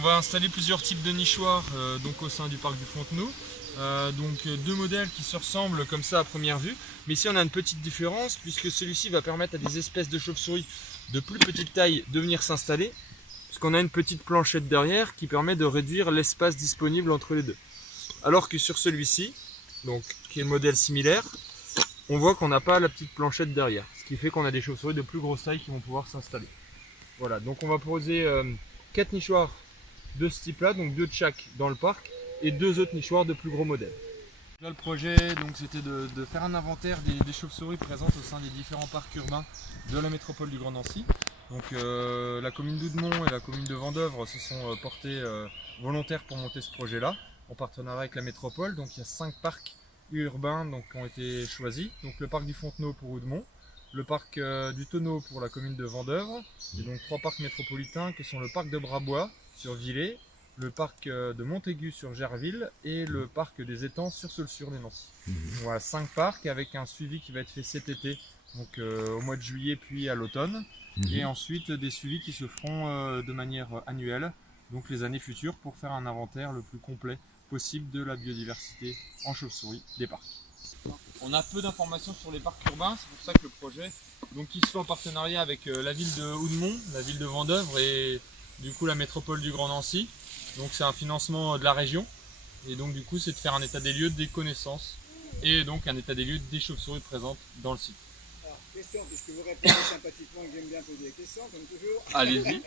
On va installer plusieurs types de nichoirs donc au sein du parc du Fontenot. Deux modèles qui se ressemblent comme ça à première vue, mais ici on a une petite différence puisque celui-ci va permettre à des espèces de chauves-souris de plus petite taille de venir s'installer, puisqu'on a une petite planchette derrière qui permet de réduire l'espace disponible entre les deux. Alors que sur celui-ci, donc qui est le modèle similaire, on voit qu'on n'a pas la petite planchette derrière, ce qui fait qu'on a des chauves-souris de plus grosse taille qui vont pouvoir s'installer. Voilà, donc on va poser 4 nichoirs de ce type-là, donc 2 de chaque dans le parc, et 2 autres nichoirs de plus gros modèles. Là, le projet, c'était de faire un inventaire des chauves-souris présentes au sein des différents parcs urbains de la métropole du Grand Nancy. Donc la commune d'Oudemont et la commune de Vendeuvre se sont portés volontaires pour monter ce projet-là, en partenariat avec la métropole. Donc il y a 5 parcs urbains qui ont été choisis. Donc le parc du Fontenot pour Oudemont, le parc du Tonneau pour la commune de Vendeuvre, et donc 3 parcs métropolitains qui sont le parc de Brabois sur Villers, le parc de Montaigu sur Gerville et le parc des Étangs sur Seulles-sur-les-Nancy. Voilà, 5 parcs avec un suivi qui va être fait cet été, donc au mois de juillet puis à l'automne, et ensuite des suivis qui se feront de manière annuelle, donc les années futures, pour faire un inventaire le plus complet possible de la biodiversité en chauve-souris des parcs. On a peu d'informations sur les parcs urbains, c'est pour ça que le projet il se fait en partenariat avec la ville de Oudemont, la ville de Vendeuvre et du coup la métropole du Grand Nancy. Donc c'est un financement de la région et donc du coup c'est de faire un état des lieux des connaissances et donc un état des lieux des chauves-souris présentes dans le site. Alors, question, puisque vous répondez sympathiquement et j'aime bien poser des questions, comme toujours. Allez-y.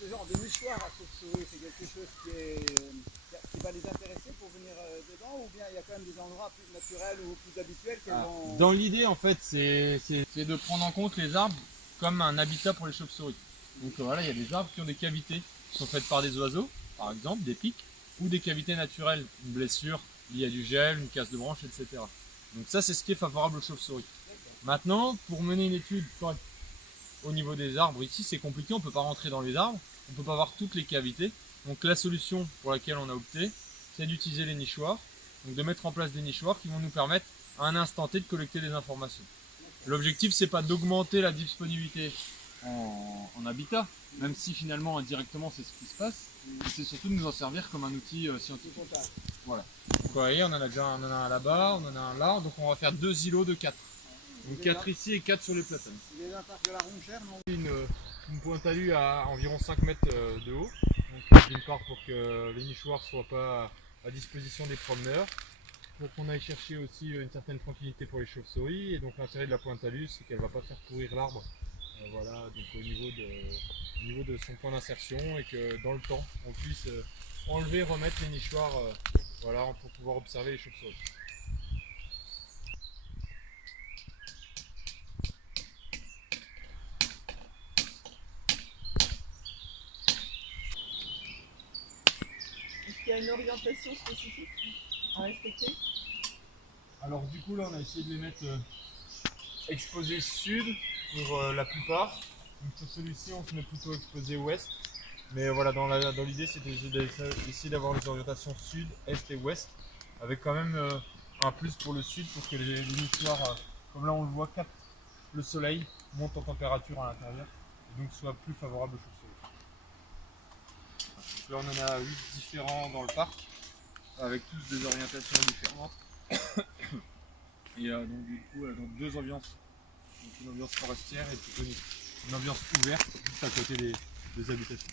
Ce genre de nichoir à chauves-souris, c'est quelque chose qui va les intéresser pour venir dedans, ou bien il y a quand même des endroits plus naturels ou plus habituels qu'elles vont... Dans l'idée en fait c'est de prendre en compte les arbres comme un habitat pour les chauves-souris. Donc voilà, il y a des arbres qui ont des cavités qui sont faites par des oiseaux, par exemple des pics, ou des cavités naturelles, une blessure liée à du gel, une casse de branche, etc. Donc ça c'est ce qui est favorable aux chauves-souris. Maintenant, pour mener une étude correcte au niveau des arbres, ici c'est compliqué, on ne peut pas rentrer dans les arbres, on ne peut pas voir toutes les cavités. Donc la solution pour laquelle on a opté, c'est d'utiliser les nichoirs, donc de mettre en place des nichoirs qui vont nous permettre à un instant T de collecter des informations. L'objectif c'est pas d'augmenter la disponibilité en habitat, même si finalement indirectement c'est ce qui se passe, c'est surtout de nous en servir comme un outil scientifique. Voilà. Donc vous voyez, on en a un là-bas, on en a un là, donc on va faire 2 îlots de 4. Donc 4 ici et 4 sur les platanes. Il y a un parc de la Ronchère, non? Une pointe-à-lu à environ 5 mètres de haut, donc d'une part pour que les nichoirs ne soient pas à disposition des promeneurs, pour qu'on aille chercher aussi une certaine tranquillité pour les chauves-souris, et donc l'intérêt de la pointe-à-lu c'est qu'elle ne va pas faire pourrir l'arbre. Voilà, donc au niveau de son point d'insertion, et que dans le temps on puisse enlever, remettre les nichoirs voilà, pour pouvoir observer les chauves-souris. Est-ce qu'il y a une orientation spécifique à respecter? Alors du coup là on a essayé de les mettre exposés sud pour la plupart. Donc sur celui-ci on se met plutôt exposé ouest. Mais voilà, dans l'idée c'était d'essayer d'avoir les orientations sud, est et ouest. Avec quand même un plus pour le sud pour que les nichoirs, comme là on le voit, captent le soleil, montent en température à l'intérieur et donc soit plus favorable aux chauves-souris. Donc là on en a 8 différents dans le parc, avec tous des orientations différentes. Et donc du coup dans 2 ambiances. Donc une ambiance forestière et plutôt une ambiance ouverte juste à côté des habitations.